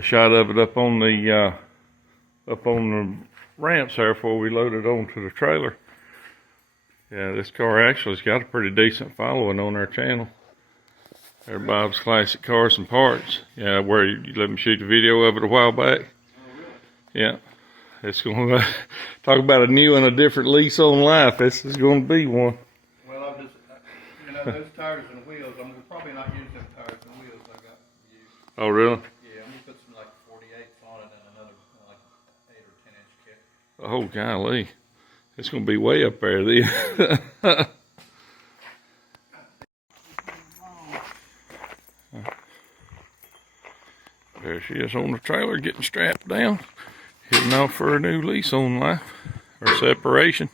a shot of it up on the ramps there before we loaded onto the trailer. Yeah, this car actually's got a pretty decent following on our channel. They're Bob's Classic Cars and Parts. Yeah, where you let me shoot the video of it a while back. Yeah, it's going to talk about a new and a different lease on life. This is going to be one. Well, I've just, those tires and wheels, I'm probably not using them tires and wheels I got used. Oh, really? Yeah, I'm going to put some like 48s on it and another like 8 or 10 inch kick. Oh, golly. It's going to be way up there then. There she is on the trailer getting strapped down. Heading off for a new lease on life. Or separation.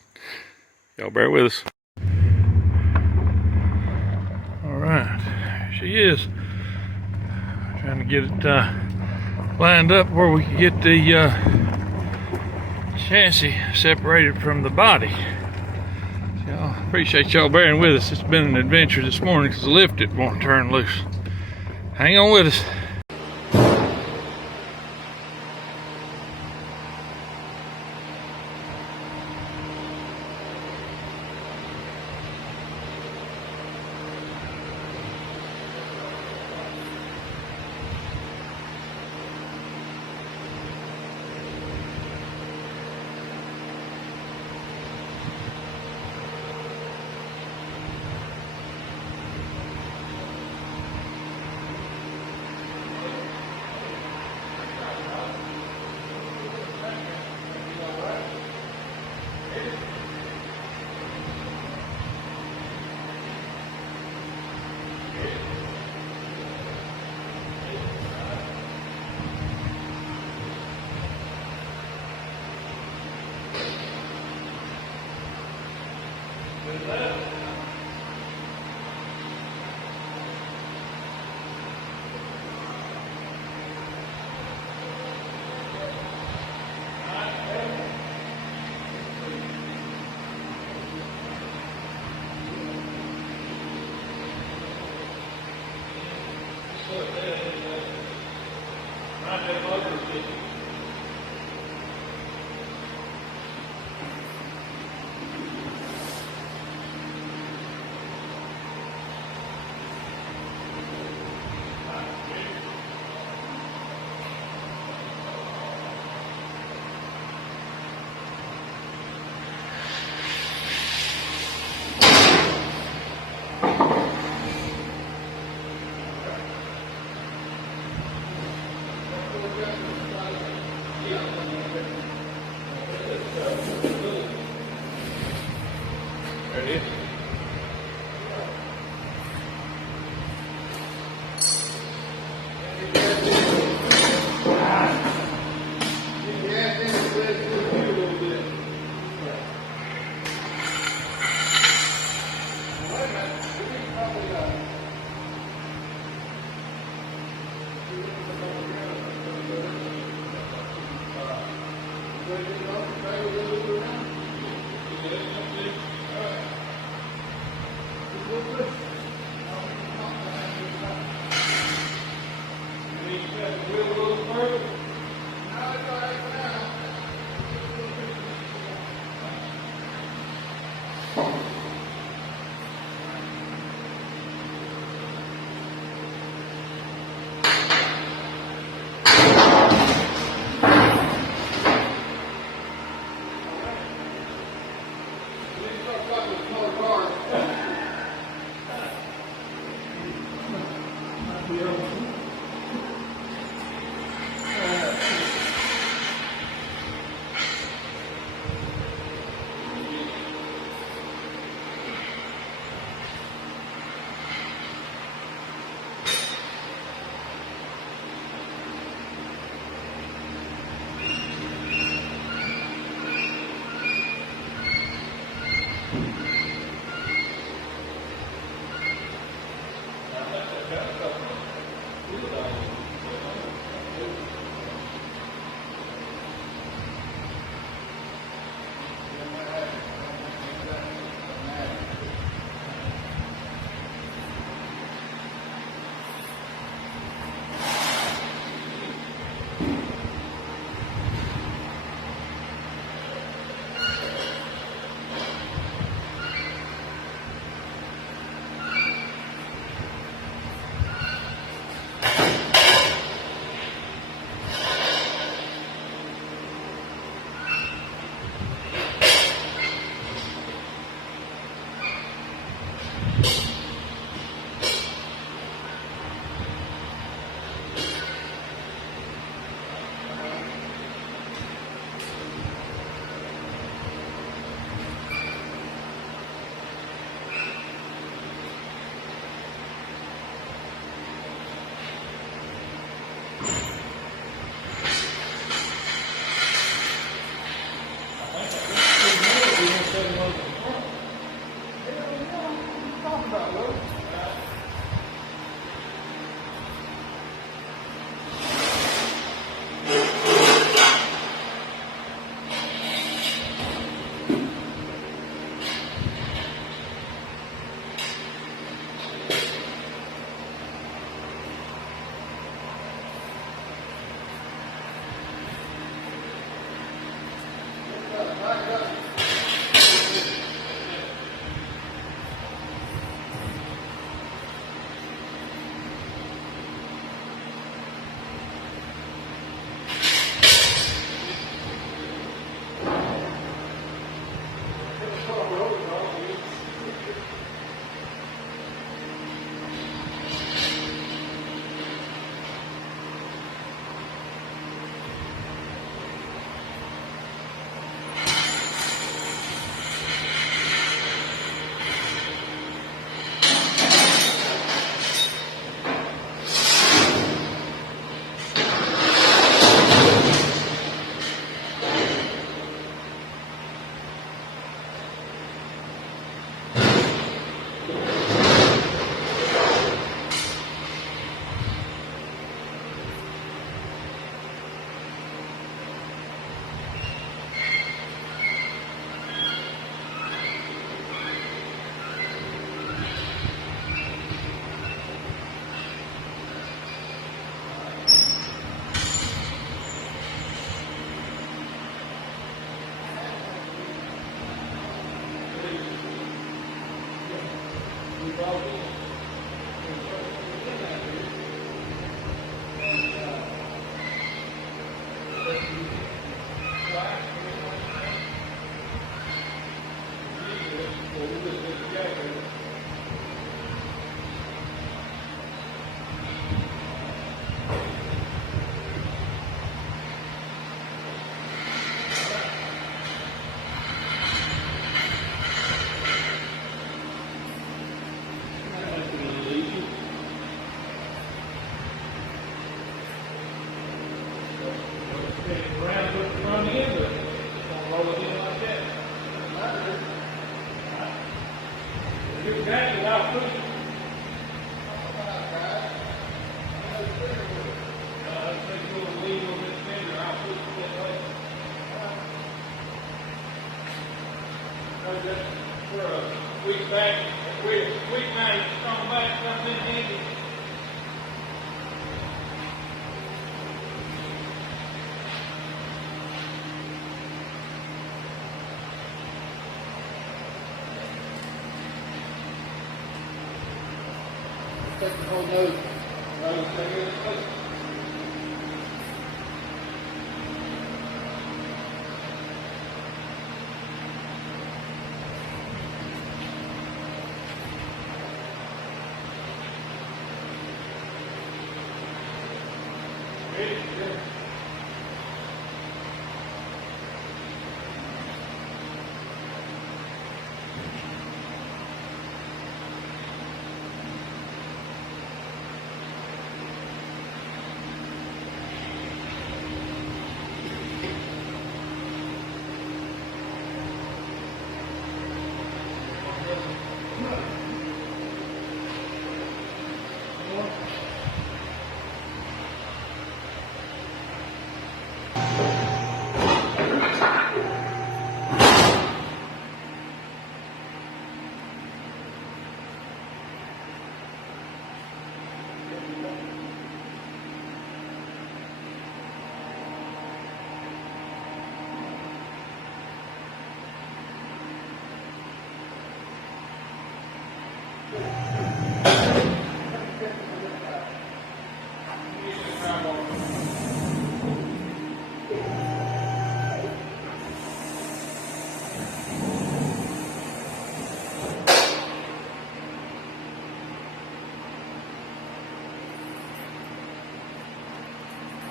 Y'all bear with us. Alright. There she is. Trying to get it lined up where we can get the chassis separated from the body. So, appreciate y'all bearing with us. It's been an adventure this morning because the lift it won't turn loose. Hang on with us. For a week back, week back, come back, something handy. Take the whole nose.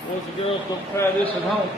Boys and girls, don't try this at home.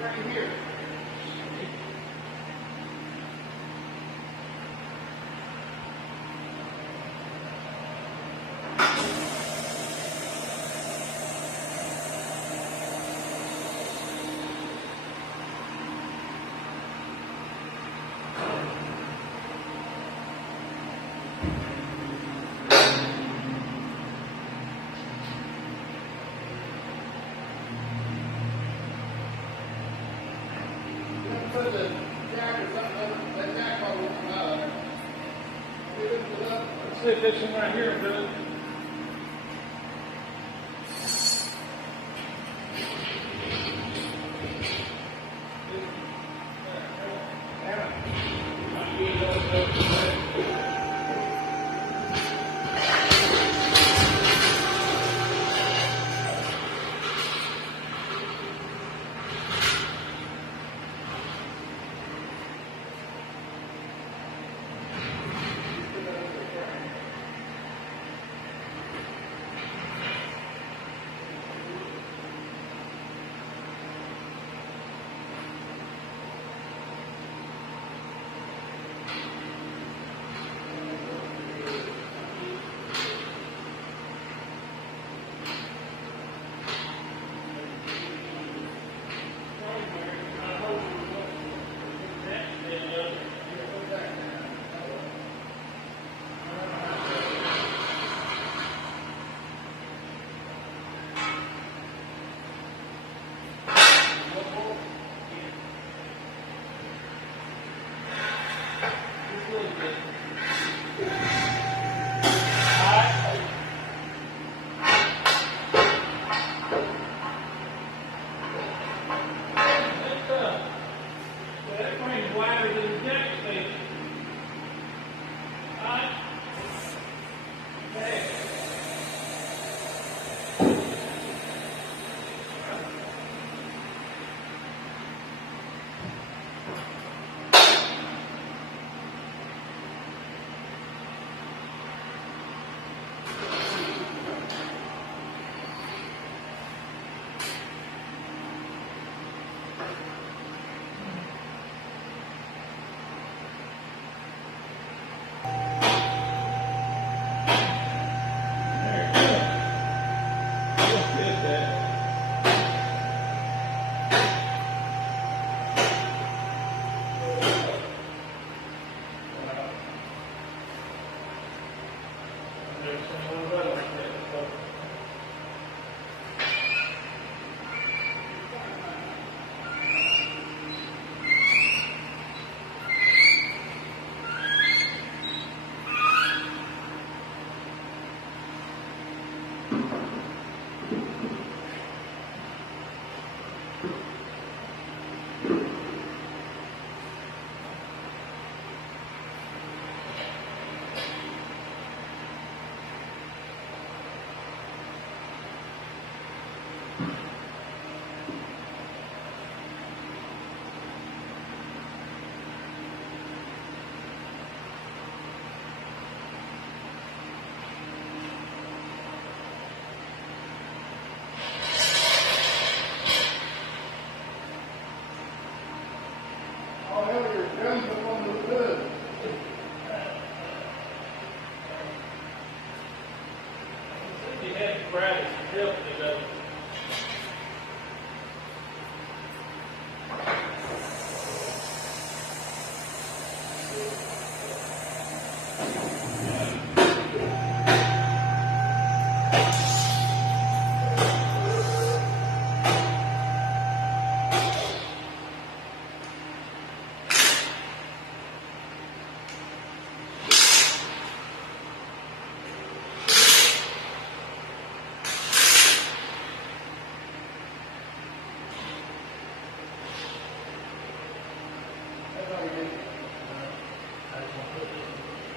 Right here. Put the jack or something, that jack probably won't come out of there. Let's see if this one right here will do it.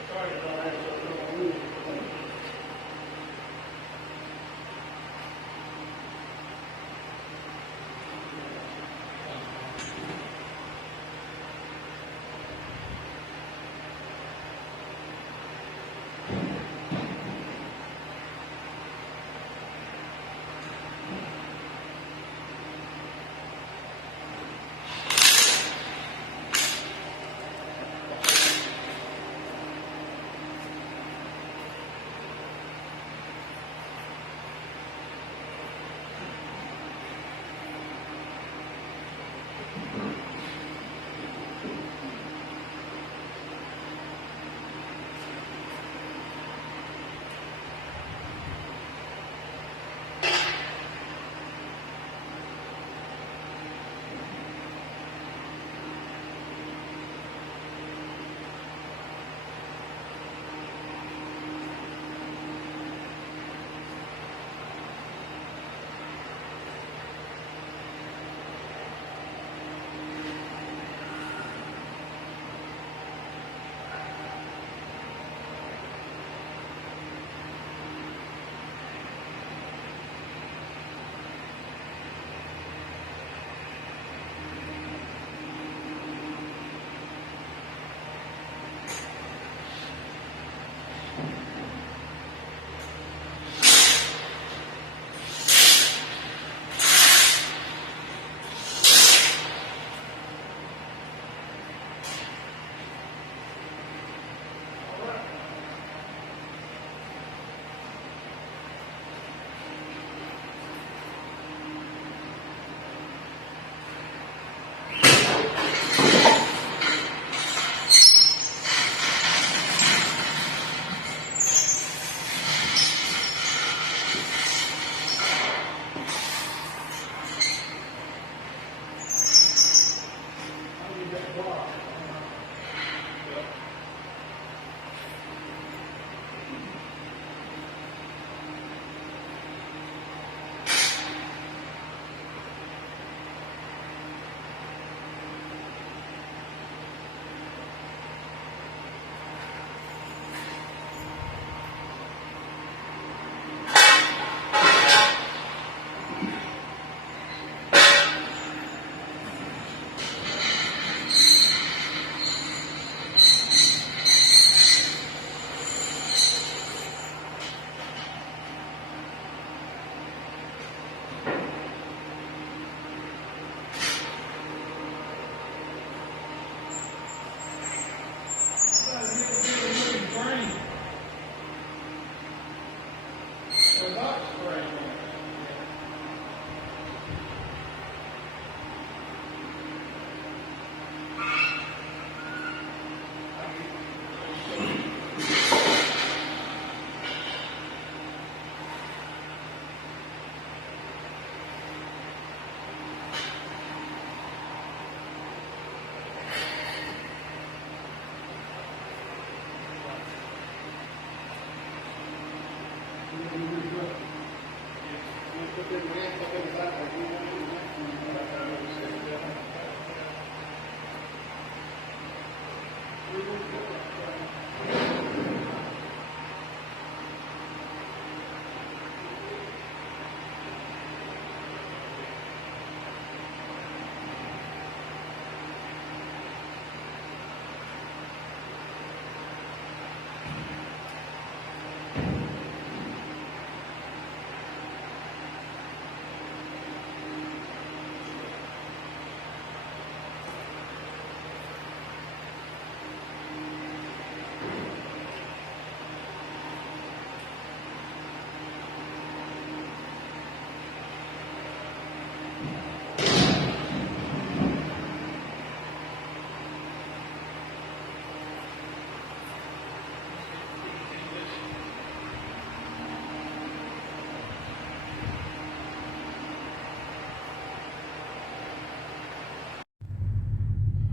Sorry,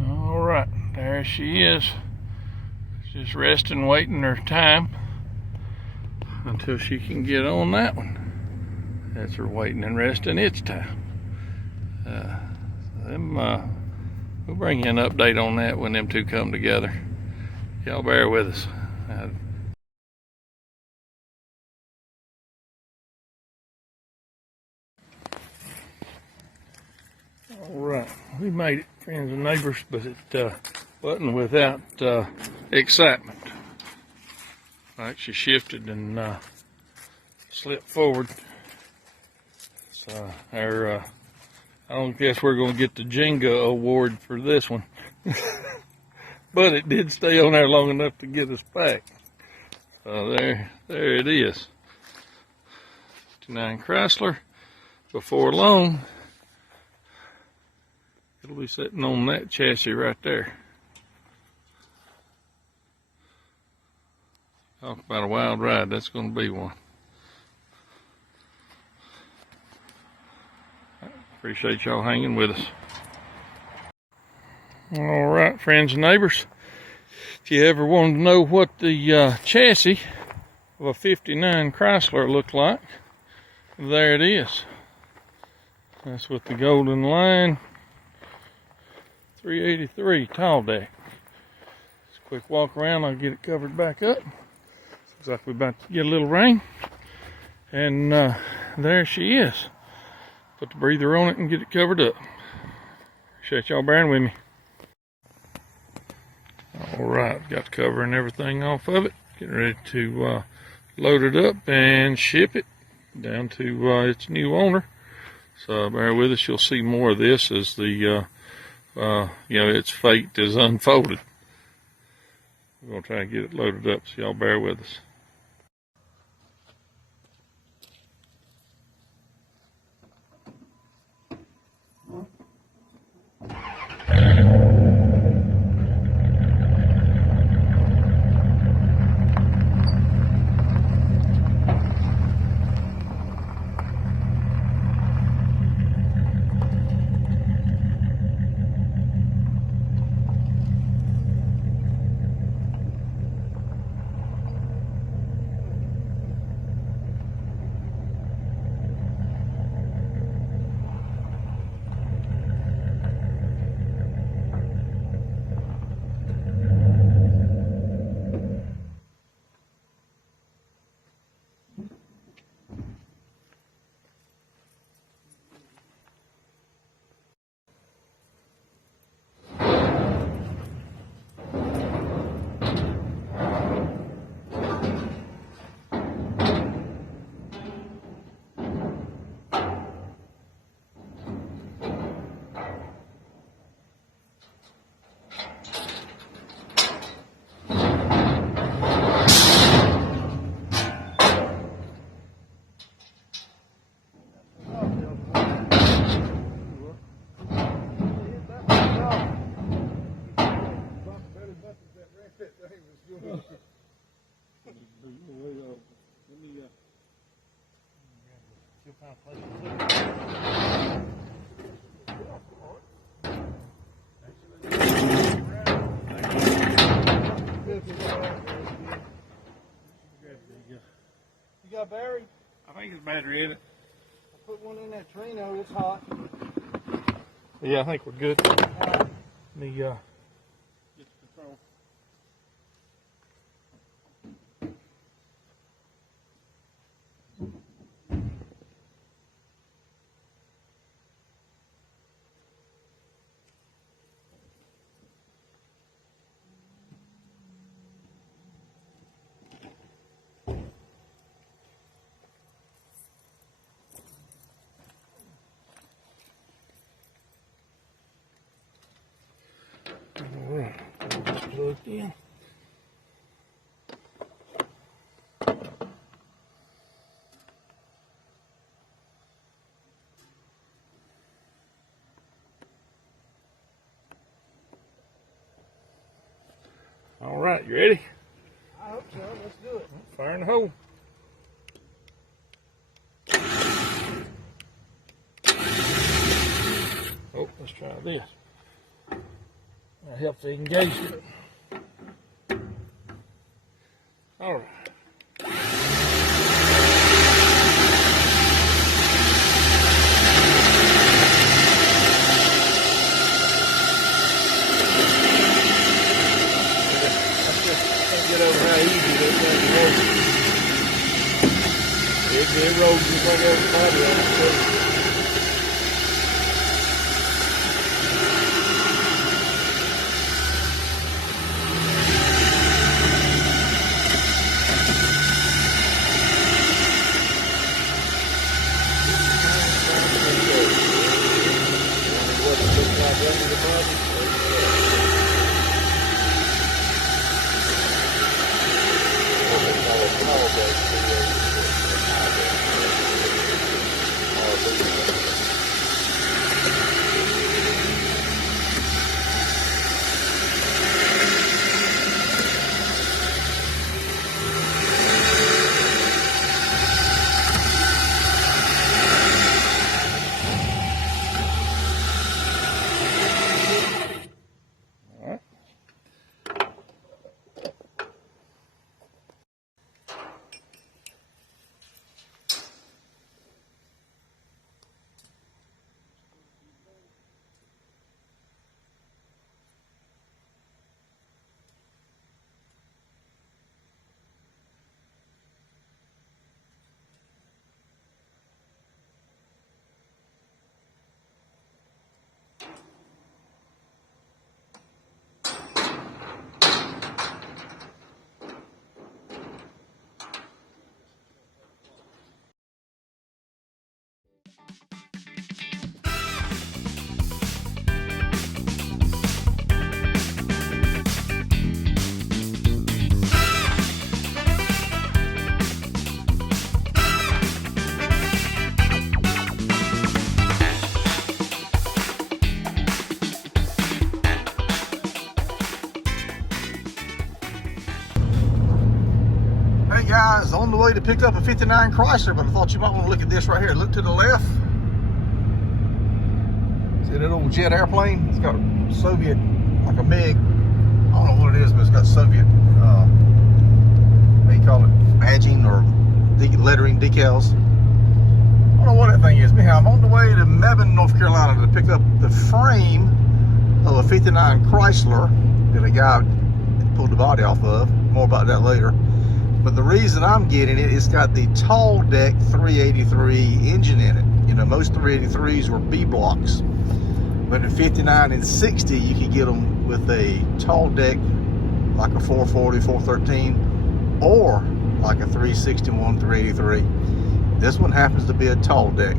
All right, there she is. Just resting, waiting her time until she can get on that one. That's her waiting and resting its time. We'll bring you an update on that when them two come together. Y'all bear with us. All right, we made it, friends and neighbors, but it wasn't without excitement. Like she shifted and slipped forward. So I don't guess we're going to get the Jenga award for this one. But it did stay on there long enough to get us back. So there it is. 59 Chrysler. Before long, it'll be sitting on that chassis right there. Talk about a wild ride. That's going to be one. Appreciate y'all hanging with us. All right, friends and neighbors. If you ever wanted to know what the chassis of a 59 Chrysler looked like, there it is. That's with the Golden Lion 383 tall deck. Just a quick walk around, I'll get it covered back up. Looks like we're about to get a little rain. And there she is. Put the breather on it and get it covered up. Appreciate y'all bearing with me. Alright, got the cover and everything off of it. Getting ready to load it up and ship it down to its new owner. So bear with us, you'll see more of this as the its fate is unfolded. We're going to try and get it loaded up, so y'all bear with us. got a battery? I think it's battery in it. I put one in that Trino. It's hot. Yeah, I think we're good. Let me get the control. All right, it's plugged in. All right, you ready? I hope so. Let's do it. Fire in the hole. Oh, let's try this. That helps the engagement. All right. Get over how easy that thing rolls. It rolls just like everybody on it. Hey guys, on the way to pick up a 59 Chrysler, but I thought you might want to look at this right here. Look to the left. See that old jet airplane? It's got a Soviet, like a MiG. I don't know what it is, but it's got Soviet, what do you call it, badging or lettering decals. I don't know what that thing is. Anyhow, I'm on the way to Mebane, North Carolina to pick up the frame of a 59 Chrysler that a guy pulled the body off of. More about that later. But the reason I'm getting it, it's got the tall deck 383 engine in it. You know, most 383s were B blocks. But in 59 and 60, you can get them with a tall deck, like a 440, 413, or like a 361, 383. This one happens to be a tall deck.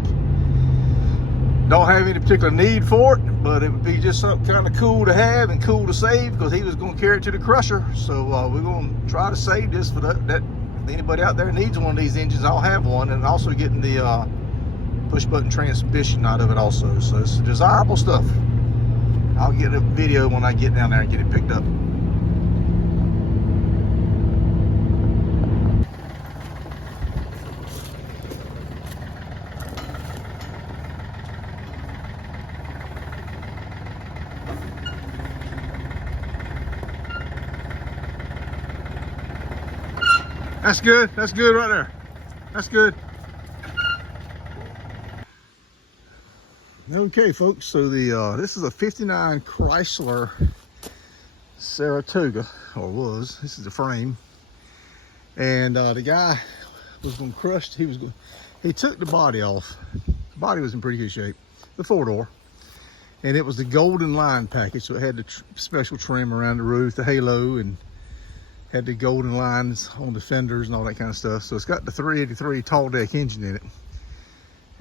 Don't have any particular need for it, but it would be just something kind of cool to have and cool to save, because he was going to carry it to the crusher. So we're going to try to save this for that. If anybody out there needs one of these engines, I'll have one, and also getting the push button transmission out of it also. So it's desirable stuff. I'll get a video when I get down there and get it picked up. That's good right there. That's good. Okay, folks. So the this is a '59 Chrysler Saratoga, or was. This is the frame, and the guy was going to crush. He took the body off. The body was in pretty good shape. The 4-door, and it was the Golden Lion package. So it had the special trim around the roof, the halo, and had the golden lines on the fenders and all that kind of stuff. So it's got the 383 tall deck engine in it.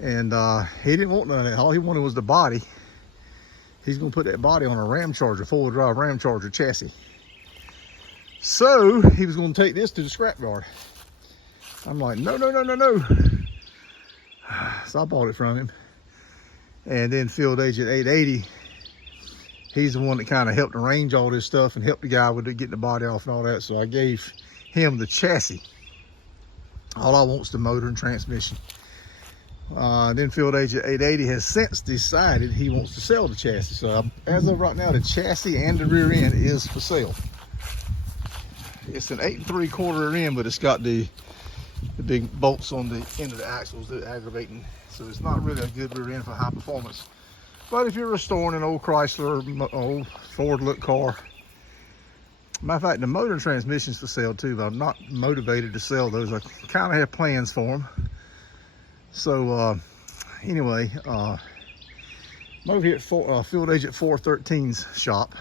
And he didn't want none of that. All he wanted was the body. He's gonna put that body on a Ram Charger, 4-wheel drive Ram Charger chassis. So he was gonna take this to the scrapyard. I'm like, no, no, no, no, no. So I bought it from him. And then Field Agent 880, he's the one that kind of helped arrange all this stuff and helped the guy with getting the body off and all that. So I gave him the chassis. All I want is the motor and transmission. Then Field Agent 880 has since decided he wants to sell the chassis. So as of right now, the chassis and the rear end is for sale. It's an 8 3/4 rear end, but it's got the big bolts on the end of the axles that are aggravating. So it's not really a good rear end for high performance. But if you're restoring an old Chrysler, old Ford look car, matter of fact, the motor and transmission's for sale too, but I'm not motivated to sell those. I kind of have plans for them. So anyway, I'm over here at Field Agent 413's shop.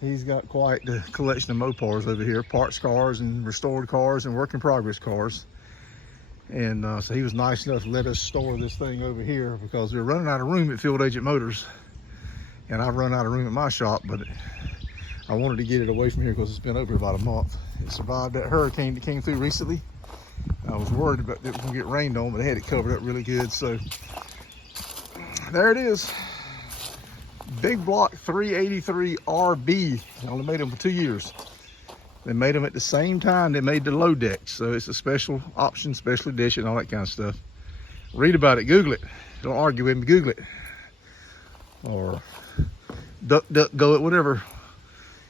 He's got quite the collection of Mopars over here, parts cars and restored cars and work in progress cars. And so he was nice enough to let us store this thing over here because we were running out of room at Field Agent Motors. And I've run out of room at my shop, but I wanted to get it away from here because it's been over about a month. It survived that hurricane that came through recently. I was worried about it was gonna get rained on, but they had it covered up really good. So there it is. Big block 383 RB. They only made them for 2 years. They made them at the same time they made the low deck. So it's a special option, special edition, all that kind of stuff. Read about it, Google it. Don't argue with me, Google it. Or DuckDuckGo it, whatever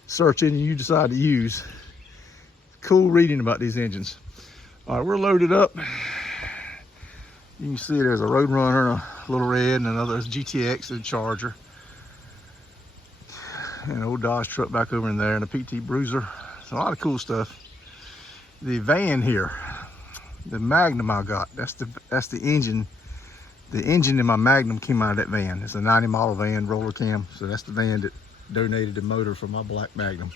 search engine you decide to use. Cool reading about these engines. All right, we're loaded up. You can see there's a Roadrunner, and a little red, and another GTX and Charger. And an old Dodge truck back over in there, and a PT Bruiser. It's a lot of cool stuff. The van here, the Magnum I got, that's the engine. The engine in my Magnum came out of that van. It's a 90 model van, roller cam. So that's the van that donated the motor for my black Magnum.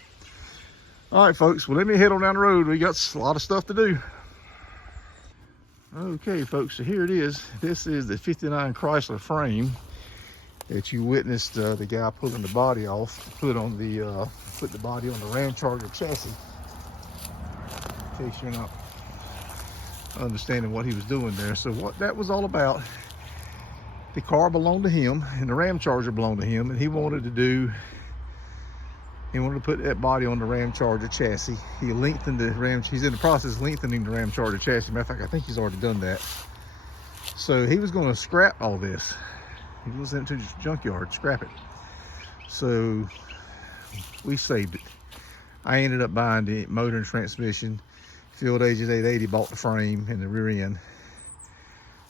All right, folks, well, let me head on down the road. We got a lot of stuff to do. Okay, folks, so here it is. This is the '59 Chrysler frame that you witnessed the guy pulling the body off, put the body on the Ram Charger chassis. In case you're not understanding what he was doing there. So what that was all about, the car belonged to him and the Ram Charger belonged to him, and he wanted to put that body on the Ram Charger chassis. He lengthened the he's in the process of lengthening the Ram Charger chassis. Matter of fact, I think he's already done that. So he was going to scrap all this. He was into the junkyard, scrap it. So we saved it. I ended up buying the motor and transmission. Field Agent 880 bought the frame and the rear end.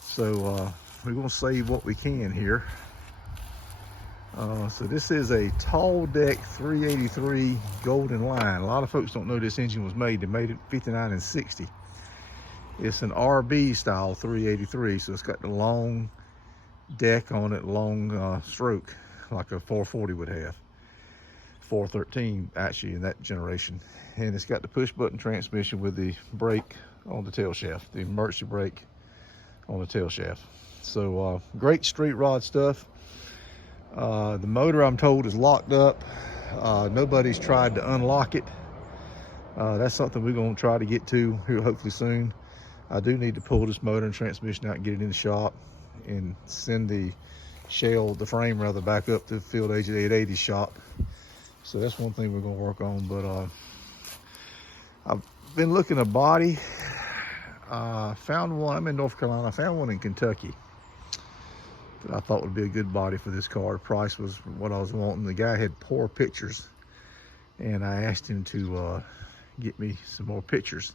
So we're going to save what we can here. So this is a tall deck 383 Golden Lion. A lot of folks don't know this engine was made. They made it 59 and 60. It's an RB style 383, so it's got the long deck on it, long stroke, like a 440 would have. 413 actually in that generation. And it's got the push button transmission with the brake on the tail shaft, the emergency brake on the tail shaft. So great street rod stuff. The motor, I'm told, is locked up. Nobody's tried to unlock it. That's something we're going to try to get to here hopefully soon. I do need to pull this motor and transmission out and get it in the shop and send the frame rather, back up to Field Agent 880 shop. So that's one thing we're going to work on. But I've been looking at body. Found one. I'm in North Carolina. I found one in Kentucky that I thought would be a good body for this car. The price was what I was wanting. The guy had poor pictures, and I asked him to get me some more pictures,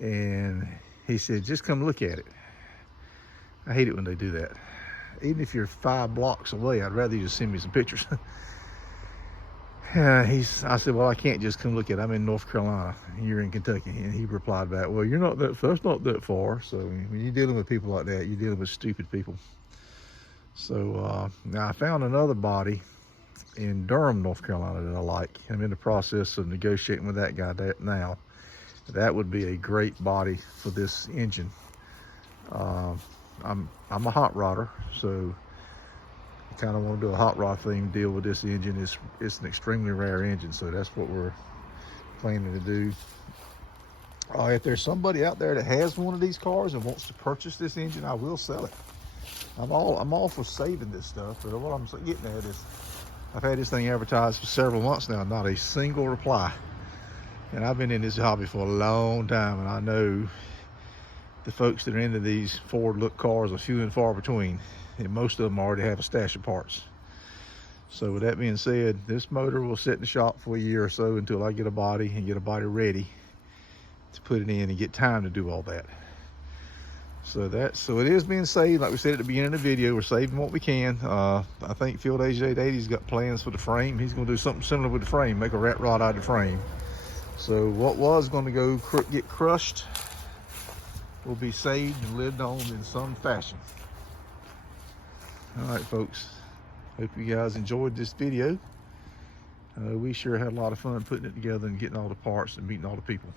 and He said, just come look at it. I hate it when they do that. Even if you're 5 blocks away, I'd rather you just send me some pictures. I said, well, I can't just come look at it. I'm in North Carolina. You're in Kentucky. And he replied back, well, you're not that, that's not that far. So when you're dealing with people like that, you're dealing with stupid people. So now I found another body in Durham, North Carolina that I like. I'm in the process of negotiating with that guy now. That would be a great body for this engine. I'm a hot rodder, so I kind of want to do a hot rod theme deal with this engine. It's an extremely rare engine, so that's what we're planning to do. If there's somebody out there that has one of these cars and wants to purchase this engine, I will sell it. I'm all for saving this stuff, but what I'm getting at is I've had this thing advertised for several months now, not a single reply. And I've been in this hobby for a long time, and I know the folks that are into these Ford look cars are few and far between, and most of them already have a stash of parts. So with that being said, this motor will sit in the shop for a year or so until I get a body and get a body ready to put it in and get time to do all that. So it is being saved. Like we said at the beginning of the video, we're saving what we can. I think Field Age 880's got plans for the frame. He's going to do something similar with the frame, make a rat rod out of the frame. So what was going to go get crushed will be saved and lived on in some fashion. All right, folks. Hope you guys enjoyed this video. We sure had a lot of fun putting it together and getting all the parts and meeting all the people.